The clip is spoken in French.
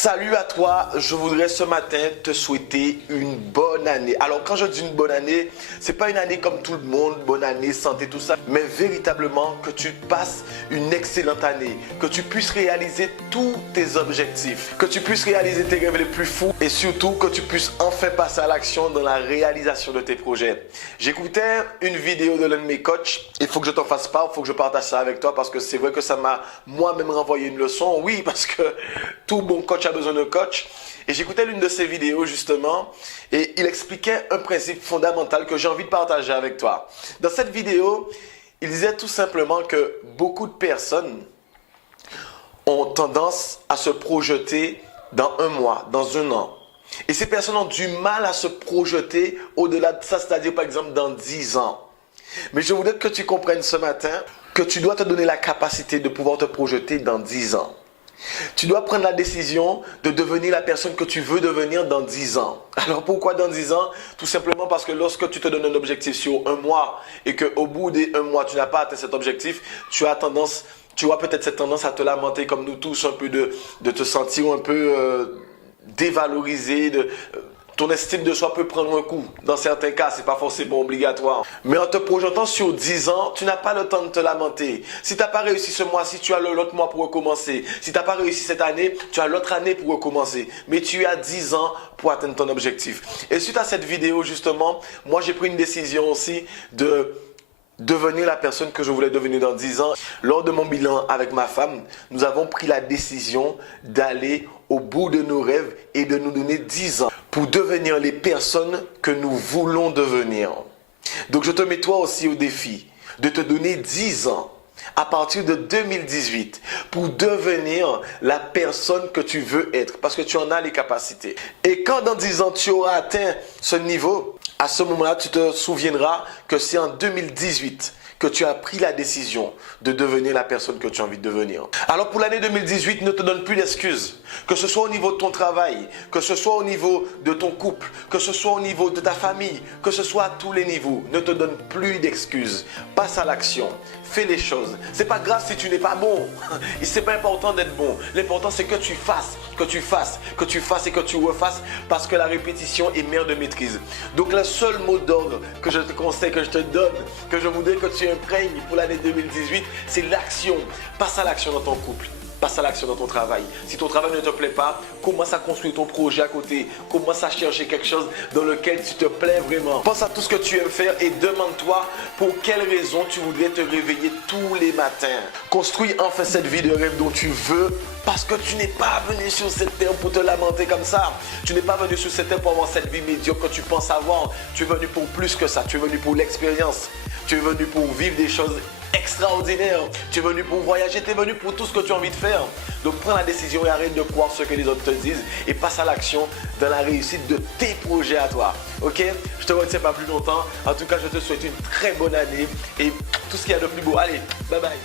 Salut à toi, je voudrais ce matin te souhaiter une bonne année. Alors quand je dis une bonne année, c'est pas une année comme tout le monde, bonne année, santé, tout ça, mais véritablement que tu passes une excellente année, que tu puisses réaliser tous tes objectifs, que tu puisses réaliser tes rêves les plus fous et surtout que tu puisses enfin passer à l'action dans la réalisation de tes projets. J'écoutais une vidéo de l'un de mes coachs, il faut que je t'en fasse part, il faut que je partage ça avec toi parce que c'est vrai que ça m'a moi-même renvoyé une leçon, oui, parce que tout bon coach a besoin de coach. Et j'écoutais l'une de ses vidéos justement et il expliquait un principe fondamental que j'ai envie de partager avec toi. Dans cette vidéo, il disait tout simplement que beaucoup de personnes ont tendance à se projeter dans un mois, dans un an. Et ces personnes ont du mal à se projeter au-delà de ça, c'est-à-dire par exemple dans 10 ans. Mais je voudrais que tu comprennes ce matin que tu dois te donner la capacité de pouvoir te projeter dans 10 ans. Tu dois prendre la décision de devenir la personne que tu veux devenir dans 10 ans. Alors pourquoi dans 10 ans? Tout simplement parce que lorsque tu te donnes un objectif sur un mois et qu'au bout d'un mois tu n'as pas atteint cet objectif, tu as peut-être cette tendance à te lamenter comme nous tous, un peu de te sentir un peu dévalorisé, ton estime de soi peut prendre un coup. Dans certains cas, ce n'est pas forcément obligatoire. Mais en te projetant sur 10 ans, tu n'as pas le temps de te lamenter. Si tu n'as pas réussi ce mois-ci, tu as l'autre mois pour recommencer. Si tu n'as pas réussi cette année, tu as l'autre année pour recommencer. Mais tu as 10 ans pour atteindre ton objectif. Et suite à cette vidéo, justement, moi j'ai pris une décision aussi de devenir la personne que je voulais devenir dans 10 ans. Lors de mon bilan avec ma femme, nous avons pris la décision d'aller au bout de nos rêves et de nous donner 10 ans pour devenir les personnes que nous voulons devenir. Donc je te mets toi aussi au défi de te donner 10 ans à partir de 2018 pour devenir la personne que tu veux être parce que tu en as les capacités. Et quand dans 10 ans tu auras atteint ce niveau, à ce moment-là, tu te souviendras que c'est en 2018 que tu as pris la décision de devenir la personne que tu as envie de devenir. Alors pour l'année 2018, ne te donne plus d'excuses. Que ce soit au niveau de ton travail, que ce soit au niveau de ton couple, que ce soit au niveau de ta famille, que ce soit à tous les niveaux, ne te donne plus d'excuses. Passe à l'action, fais les choses. C'est pas grave si tu n'es pas bon. Et c'est pas important d'être bon. L'important c'est que tu fasses, que tu fasses, que tu fasses et que tu refasses parce que la répétition est mère de maîtrise. Donc le seul mot d'ordre que je te conseille, que je te donne, que je voudrais que tu imprègnes pour l'année 2018, c'est l'action. Passe à l'action dans ton couple. Passe à l'action dans ton travail. Si ton travail ne te plaît pas, commence à construire ton projet à côté. Commence à chercher quelque chose dans lequel tu te plais vraiment. Pense à tout ce que tu aimes faire et demande-toi pour quelle raison tu voudrais te réveiller tous les matins. Construis enfin cette vie de rêve dont tu veux parce que tu n'es pas venu sur cette terre pour te lamenter comme ça. Tu n'es pas venu sur cette terre pour avoir cette vie médiocre que tu penses avoir. Tu es venu pour plus que ça. Tu es venu pour l'expérience. Tu es venu pour vivre des choses extraordinaire. Tu es venu pour voyager, tu es venu pour tout ce que tu as envie de faire. Donc prends la décision et arrête de croire ce que les autres te disent et passe à l'action dans la réussite de tes projets à toi. Ok? Je te retiens pas plus longtemps. En tout cas, je te souhaite une très bonne année et tout ce qu'il y a de plus beau. Allez, bye bye.